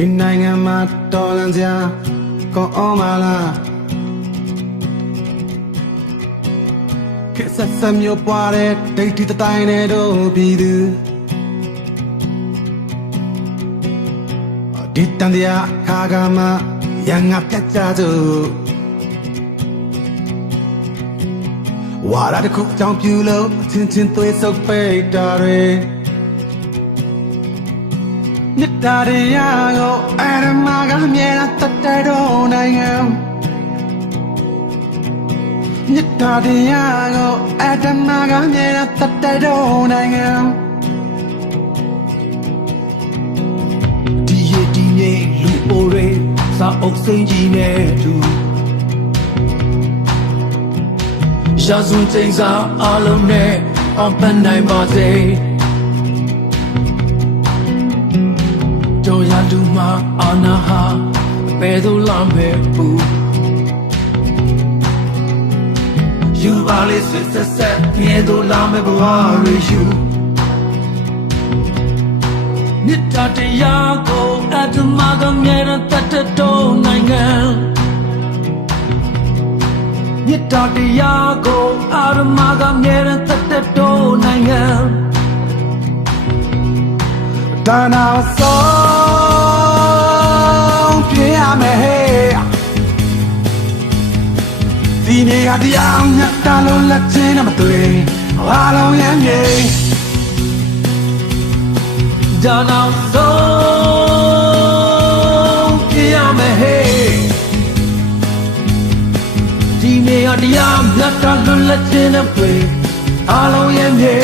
ဒီနိုင်ငံမှာတော်လန်စရာကောင်းအောင်မလားခေတ်ဆက်ဆက်မျိုးပွားတဲ့ဒိတ်တီတတိုင်းနဲ့တို့ပြည်သူဒီတန်တရားခါကမှရငါပြတ်ကြစို့ဝါရတခုကြောင့်ပြူလို့ချင်းချင်းသွေးဆုပ်ပိတ်တာတွေမြတ်တာတရားကိုအရမကမြဲတတ်တဲ့တော့နိုင်ငံမြတ်တာတရားကိုအရမကမြဲတတ်တဲ့တော့နိုင်ငံဒီရဒီမြေလူအိုရေစာအုပ်စိန်ကြီးနဲ့တူရာဇဝင်ချိန်စာအလုံးနဲ့အောင်ပန်းနိုင်ပါစေတို့ရလူမှာအာနာဟာဘယ်သို့လမ်းပဲဘူးယူပါလေဆွဆက်ဆက်မြဲသို့လမ်းပဲဘဝရယူမြတ်တာတရားကိုအတ္တမကမြဲတတ်တဲ့တော့နိုင်ငံမြတ်တာတရားကိုအာရမကမြဲတတ်တဲ့တော့နိုင်ငံဒါနာဆုံးပြရမယ်ဟဲ့ဒီနေ့ကတရားမြတ်တာလို့လက်ချင်းနဲ့မတွေ့အားလုံးရမ်းမြေဒါနာဆုံးပြရမယ်ဟဲ့ဒီနေ့ကတရားမြတ်တာလို့လက်ချင်းနဲ့တွေ့အားလုံးရမ်းမြေ